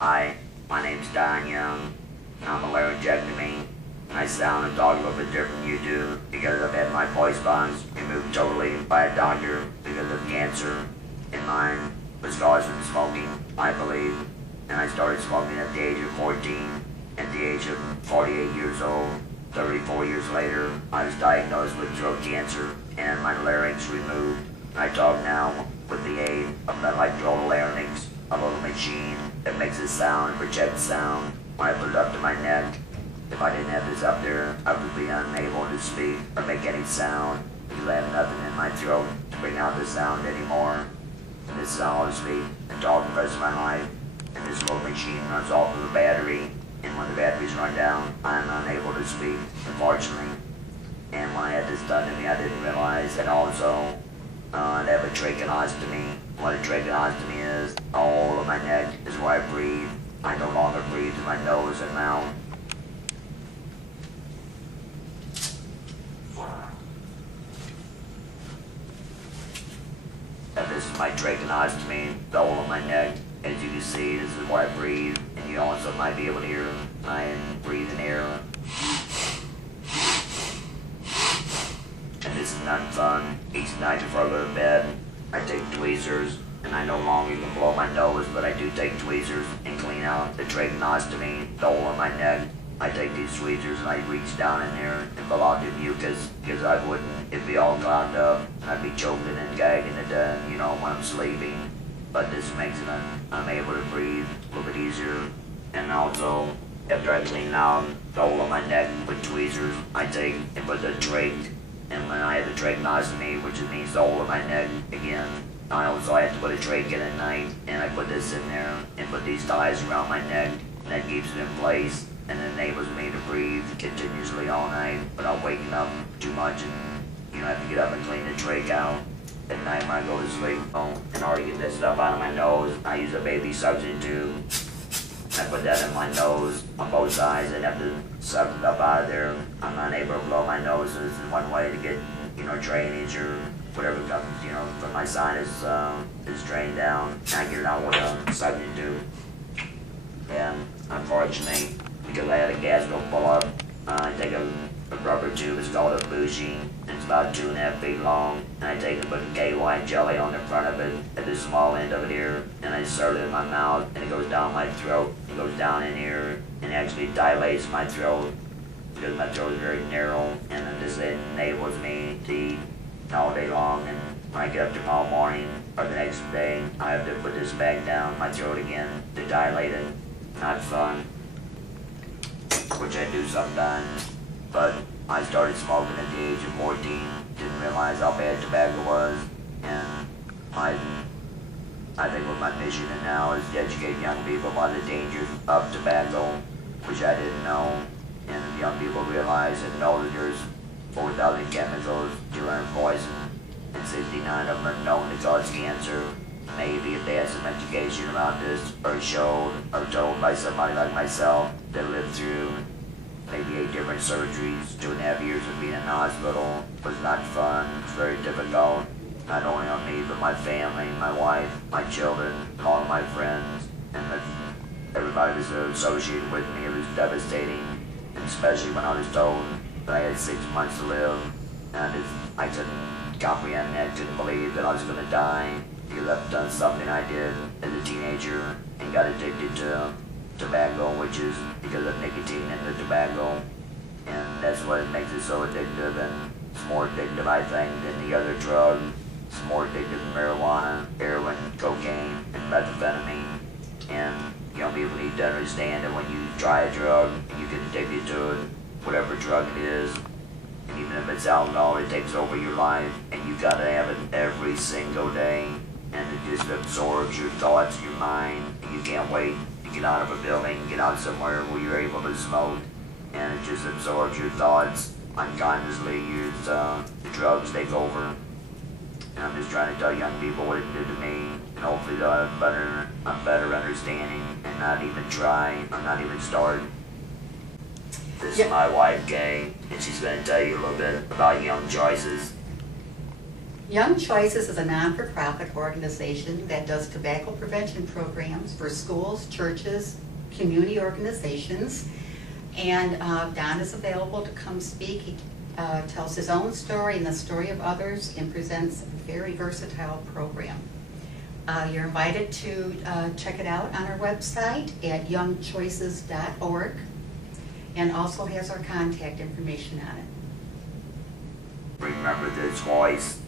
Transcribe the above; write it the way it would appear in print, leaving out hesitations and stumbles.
Hi, my name's Don Young. I'm a laryngectomy. I sound and talk a little bit different than you do because I've had my voice box removed totally by a doctor because of cancer in mine was caused from smoking, I believe. And I started smoking at the age of 14. At the age of 48 years old, 34 years later, I was diagnosed with throat cancer and my larynx removed. I talk now with the aid of the electrolarynx, a little machine that makes a sound and projects sound when I put it up to my neck. If I didn't have this up there, I would be unable to speak or make any sound because I have nothing in my throat to bring out the sound anymore. And this is how I'll speak and talk the rest of my life. And this little machine runs off of a battery, and when the batteries run down, I'm unable to speak, unfortunately. And when I had this done to me, I didn't realize that also I'd have a tracheostomy. What a tracheostomy is, all of my neck is where I breathe. I no longer breathe through my nose and mouth. And this is my tracheostomy, the whole of my neck. As you can see, this is where I breathe, and you also might be able to hear I am breathing air. And this is not fun. Each night before I go to bed, I take tweezers, and I no longer can blow my nose, but I do take tweezers and clean out the tracheostomy, the whole of my neck. I take these tweezers and I reach down in there and pull out the mucus because I wouldn't, it'd be all clogged up. I'd be choking and gagging to death, when I'm sleeping. But this makes it I'm able to breathe a little bit easier. And also, after I clean out the whole of my neck with tweezers, I take and put the trach. And when I have the tracheostomy, which means the whole of my neck again, I also have to put a trach in at night, and I put this in there and put these ties around my neck, and that keeps it in place and enables me to breathe continuously all night without waking up too much and have to get up and clean the trach out at night when I go to sleep. In order to get that stuff out of my nose, I use a baby suction tube. I put that in my nose on both sides and have to suck it up out of there. I'm not able to blow my nose. This is one way to get, drainage or whatever comes, from my sinus is drained down. I get it out with a suction tube. And unfortunately, because I had a gas go pull up, I take a rubber tube, it's called a bougie, and it's about 2.5 feet long, and I take and put a KY jelly on the front of it, at the small end of it here, and I insert it in my mouth, and it goes down my throat, it goes down in here, and actually dilates my throat, because my throat is very narrow, and then this enables me to eat all day long, and when I get up tomorrow morning, or the next day, I have to put this back down my throat again to dilate it. Not fun, which I do sometimes. But I started smoking at the age of 14, didn't realize how bad tobacco was, and I think what my mission now is to educate young people about the dangers of tobacco, which I didn't know, and young people realize and know that there's 4,000 chemicals, 200 poison, and 69 of them are known to cause cancer. Maybe if they had some education about this, or showed, or told by somebody like myself that lived through maybe 8 different surgeries, 2.5 years of being in the hospital, was not fun, it was very difficult, not only on me, but my family, my wife, my children, all of my friends, and everybody was associated with me. It was devastating, and especially when I was told that I had 6 months to live, and I couldn't comprehend that, couldn't believe that I was going to die, because I've done something I did as a teenager, and got addicted to tobacco, which is because of nicotine in the tobacco, and that's what makes it so addictive, and it's more addictive, I think, than the other drug. It's more addictive than marijuana, heroin, cocaine, and methamphetamine, and people need to understand that when you try a drug, you get addicted to it, whatever drug it is, and even if it's alcohol, it takes over your life, and you gotta have it every single day, and it just absorbs your thoughts, your mind, and you can't wait to get out of a building, get out somewhere where you're able to smoke, and it just absorbs your thoughts unconsciously. The drugs take over, and I'm just trying to tell young people what it did to me, and hopefully they'll have a better understanding, and not even try, or not even start. This is my wife, Kay, and she's going to tell you a little bit about Young Choices. Young Choices is a non-for-profit organization that does tobacco prevention programs for schools, churches, community organizations. And Don is available to come speak. He tells his own story and the story of others and presents a very versatile program. You're invited to check it out on our website at youngchoices.org, and also has our contact information on it. Remember the choice.